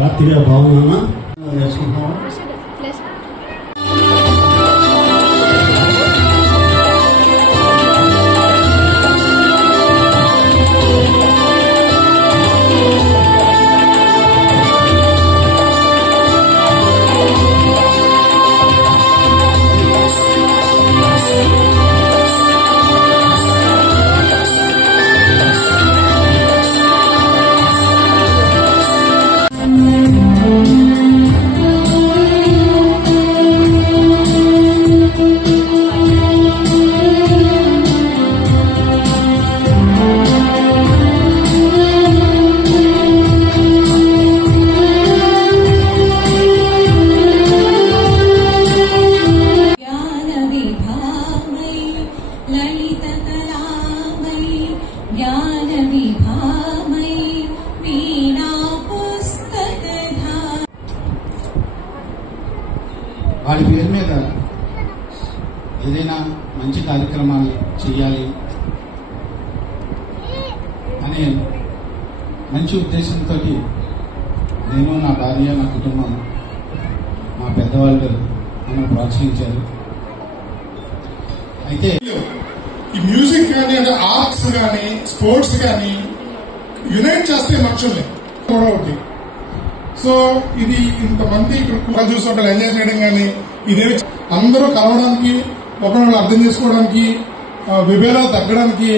రాత్రిగా బాగున్నా వేసుకుంటాం. వారి పేరు మీద ఏదైనా మంచి కార్యక్రమాలు చేయాలి అనే మంచి ఉద్దేశంతో నేను, నా భార్య, నా కుటుంబం, మా పెద్దవాళ్ళు నన్ను ప్రోత్సహించారు. అయితే ఈ మ్యూజిక్ కానీ అంటే ఆర్ట్స్ కానీ స్పోర్ట్స్ కానీ యునైట్ చేస్తే మనుషుల్ని కూడా ఒకటి. సో ఇది ఇంతమంది ఇక్కడ చూసి ఒకళ్ళు ఎంజాయ్ చేయడం కానీ ఇదేమి అందరూ కలవడానికి, ఒకరిని అర్థం చేసుకోవడానికి, విభేదాలు తగ్గడానికి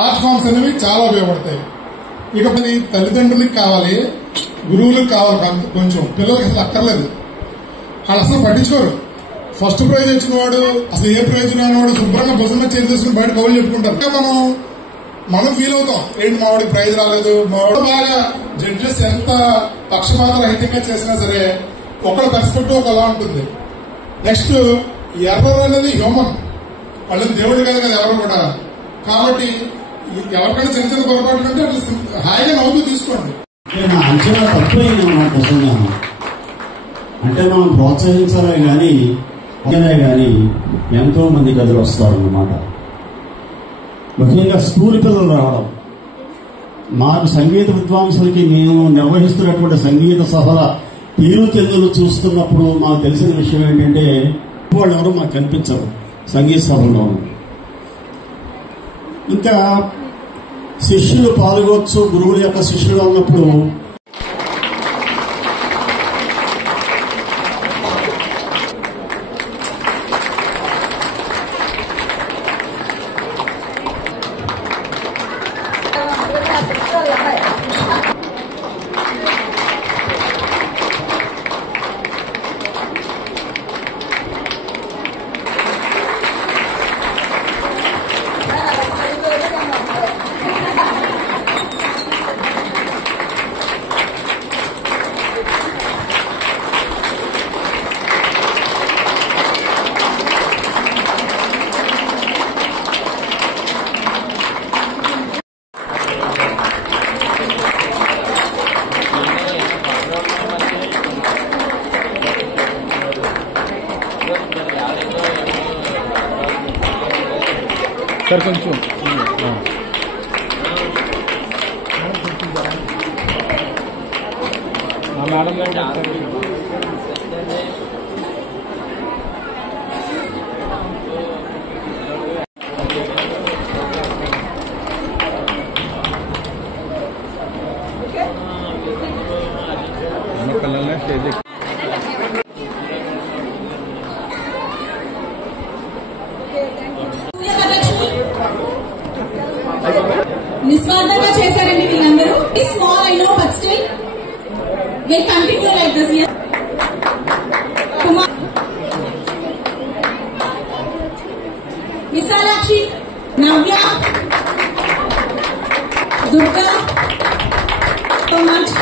ఆర్ట్ ఫామ్స్ అనేవి చాలా ఉపయోగపడతాయి. ఇక తల్లిదండ్రులకు కావాలి, గురువులకు కావాలి, కొంచెం పిల్లలకి అసలు అక్కర్లేదు. వాళ్ళు అసలు పట్టించుకోరు. ఫస్ట్ ప్రైజ్ వచ్చిన వాడు అసలు ఏ ప్రైజ్ రానివాడు శుభ్రంగా భుజంగా చేసి తీసుకుని బయట కౌలు చెప్పుకుంటారు. మనం ఫీల్ అవుతాం, ఏంటి మావాడికి ప్రైజ్ రాలేదు. మావాడు బాగా జడ్జెస్ ఎంత పక్షపాత రహితంగా చేసినా సరే ఒకళ్ళ పర్స్పెక్టివ్ ఒకలా ఉంటుంది. నెక్స్ట్ ఎర్రర్ అనేది హ్యూమన్, వాళ్ళని దేవుడు కాదు కదా ఎవరు కూడా. కాబట్టి ఎవరికైనా చిన్న చిన్న పొరపాట్లు అంటే అట్లా హాయిగా నవ్వుతూ తీసుకోండి. నా అంచనా తక్కువైంది అన్నమాట నిజంగా. అంటే మనం ప్రోత్సహించాలే కానీ ఎంతో మంది గదులు వస్తారు అన్నమాట. ముఖ్యంగా స్కూల్ పిల్లలు రావడం. మాకు సంగీత విద్వాంసులకి మేము నిర్వహిస్తున్నటువంటి సంగీత సభల తీరుతెన్నులు చూస్తున్నప్పుడు మాకు తెలిసిన విషయం ఏంటంటే వాళ్ళు ఎవరు మాకు కనిపించరు సంగీత సభల్లో. ఇంకా శిష్యులు పాల్గొచ్చు, గురువుల యొక్క శిష్యులు ఉన్నప్పుడు సార్ కొంచెం మేడం గారు పిల్లల్ని స్టేజ్ నిస్వార్థంగా చేశారండి వీళ్ళందరూ. Small I know but still will continue like this. Kumar, Visalakshi, Navya, Durga so much,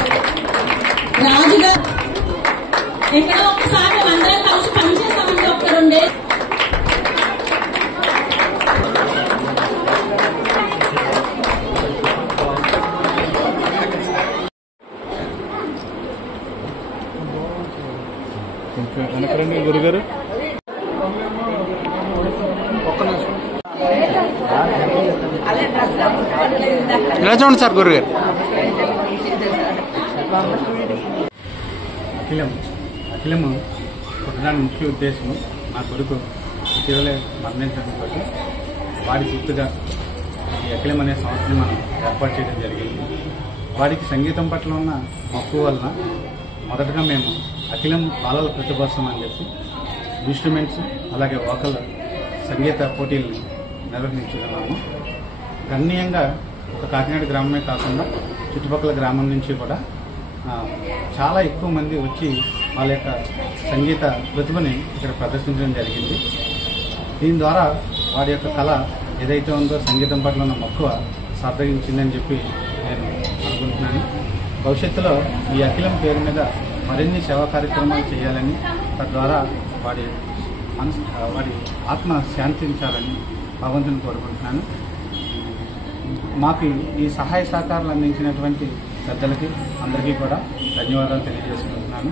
రాజుగా ఎక్కడో ఒకసారి అందరం కలిసి పనిచేస్తామంటే ఒక్కడుండే కొంచెం వెనకరండి గురుగారు. ఇలా చూడండి సార్ గురుగారు. అఖిలము పుట్టడానికి ముఖ్య ఉద్దేశం నా కొడుకు ఇటీవలే మరణించడంతో వాడి గుర్తుగా ఈ అఖిలం అనే సంస్థని మనం ఏర్పాటు చేయడం జరిగింది. వాడికి సంగీతం పట్ల ఉన్న మక్కువ వలన మొదటగా మేము అఖిలం బాలల ప్రతిభోత్సవం అని చెప్పి ఇన్స్ట్రుమెంట్స్ అలాగే వోకల్ సంగీత పోటీలను నిర్వహించుకున్నాము. గణనీయంగా ఒక కాకినాడ గ్రామమే కాకుండా చుట్టుపక్కల గ్రామం నుంచి కూడా చాలా ఎక్కువ మంది వచ్చి వాళ్ళ యొక్క సంగీత ప్రతిభని ఇక్కడ ప్రదర్శించడం జరిగింది. దీని ద్వారా వాడి యొక్క కళ ఏదైతే ఉందో సంగీతం పట్ల ఉన్న మక్కువ సార్థగించిందని చెప్పి నేను అనుకుంటున్నాను. భవిష్యత్తులో ఈ అఖిలం పేరు మీద మరిన్ని సేవా కార్యక్రమాలు చేయాలని, తద్వారా వాడి ఆత్మ శాంతించాలని భగవంతుని కోరుకుంటున్నాను. మాకు ఈ సహాయ సహకారాలు అందించినటువంటి పెద్దలకి అందరికీ కూడా ధన్యవాదాలు తెలియజేసుకుంటున్నాను.